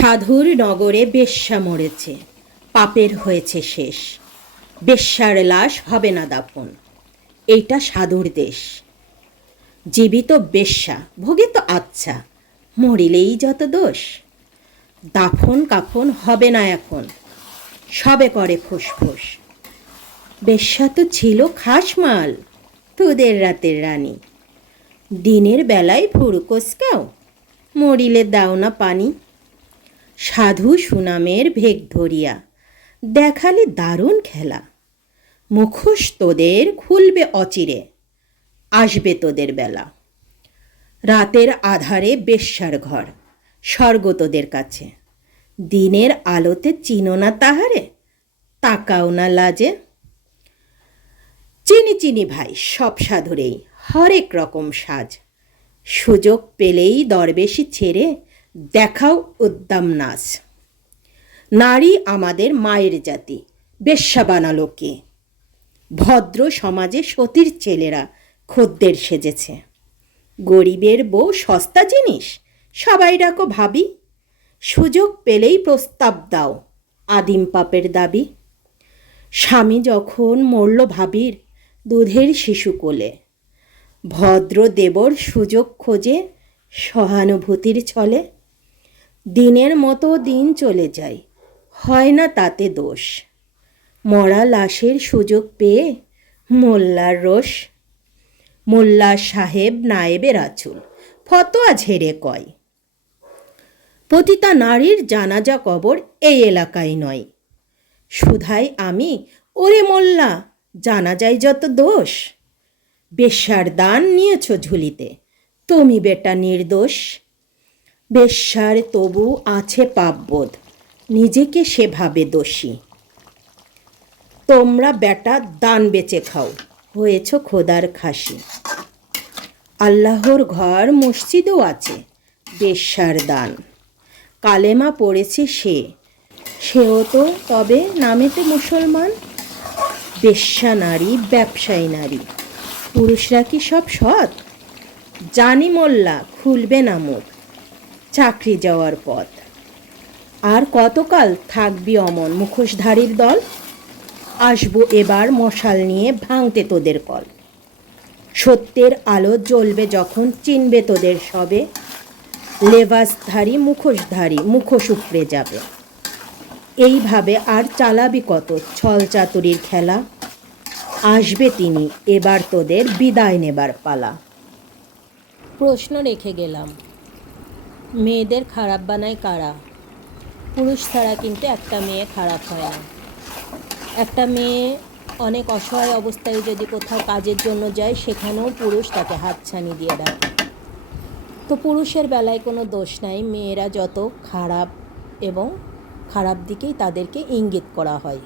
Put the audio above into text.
সাধুর নগরে বেশ্যা মরেছে, পাপের হয়েছে শেষ। বেশ্যার লাশ হবে না দাফন, এইটা সাধুর দেশ। জীবিত বেশ্যা, ভোগে তো আচ্ছা মরিলেই যত দোষ। দাফন কাফন হবে না এখন, সবে করে ফুসফুস। বেশ্যা তো ছিল খাস মাল, তোদের রাতের রানী। দিনের বেলায় ফুরুকোস ফুরকোসকাও মরিলে দাও না পানি সাধু সুনামের ভেগ ধরিয়া। দেখালে দারুণ খেলা। মুখোশ তোদের খুলবে অচিরে, আসবে তোদের বেলা। রাতের আধারে বেশ্যার ঘর, স্বর্গ তোদের কাছে। দিনের আলোতে চিনো না তাহারে, তাকাও না লাজে। চিনি চিনি ভাই, সব সাধুরেই, হরেক রকম সাজ। সুযোগ পেলেই দরবেশি ছেড়ে দেখাও উদ্দাম নাচ। নারী আমাদের মায়ের জাতি, বেশ্যা বানালো কে? ভদ্র সমাজে সতীর ছেলেরা খদ্দের সেজেছে। গরিবের বউ সস্তা জিনিস, সবাই ডাকো ভাবি। সুযোগ পেলেই প্রস্তাব দাও, আদিম পাপের দাবি। স্বামী যখন মরল ভাবির দুধের শিশু কোলে, ভদ্র দেবর সুযোগ খোঁজে সহানুভূতির ছলে। দিনের মতো দিন চলে যায়, হয় না তাতে দোষ? মরা লাশের সুযোগ পেয়ে মোল্লার রোষ? মোল্লা সাহেব নায়েবের আচুল ফতোয়া ঝেড়ে কয়। পতিতা নারীর জানাজা কবর এই এলাকায় নয়। সুধাই আমি, ওরে মোল্লা জানা যায় যত দোষ? বেশ্যার দান নিয়েছ ঝুলিতে, তুমি বেটা নির্দোষ? বেশ্যার তবু আছে পাপবোধ, নিজেকে সেভাবে দোষী। তোমরা বেটা দান বেচে খাও, হয়েছ খোদার খাসি। আল্লাহর ঘর মসজিদও আছে বেশ্যার দান। কালেমা পড়েছে সে, সেও তো তবে নামেতে মুসলমান। বেশ্যা নারী, ব্যবসায়ী নারী, পুরুষরা কি সব সৎ? জানি মোল্লা, খুলবে না মুখ। চাকরি যাওয়ার পথ। আর কতকাল থাকবি অমন মুখোশধারীর দল? আসব এবার মশাল নিয়ে ভাঙতে তোদের কল। সত্যের আলো জ্বলবে যখন চিনবে তোদের সবে। লেবাসধারী মুখোশধারী মুখোশ উপড়ে যাবে। এইভাবে আর চালাবি কত ছল চাতুরির খেলা? আসবে তিনি এবার তোদের বিদায় নেবার পালা। প্রশ্ন রেখে গেলাম। মেয়েদের খারাপ বানায় কারা? পুরুষ ছাড়া কিন্তু একটা মেয়ে খারাপ হয় না। একটা মেয়ে অনেক অসহায় অবস্থায় যদি কোথাও কাজের জন্য যায়, সেখানেও পুরুষ তাকে হাতছানি দিয়ে ডাকে। তো পুরুষের বেলায় কোনো দোষ নাই, মেয়েরা যত খারাপ এবং খারাপ দিকেই তাদেরকে ইঙ্গিত করা হয়।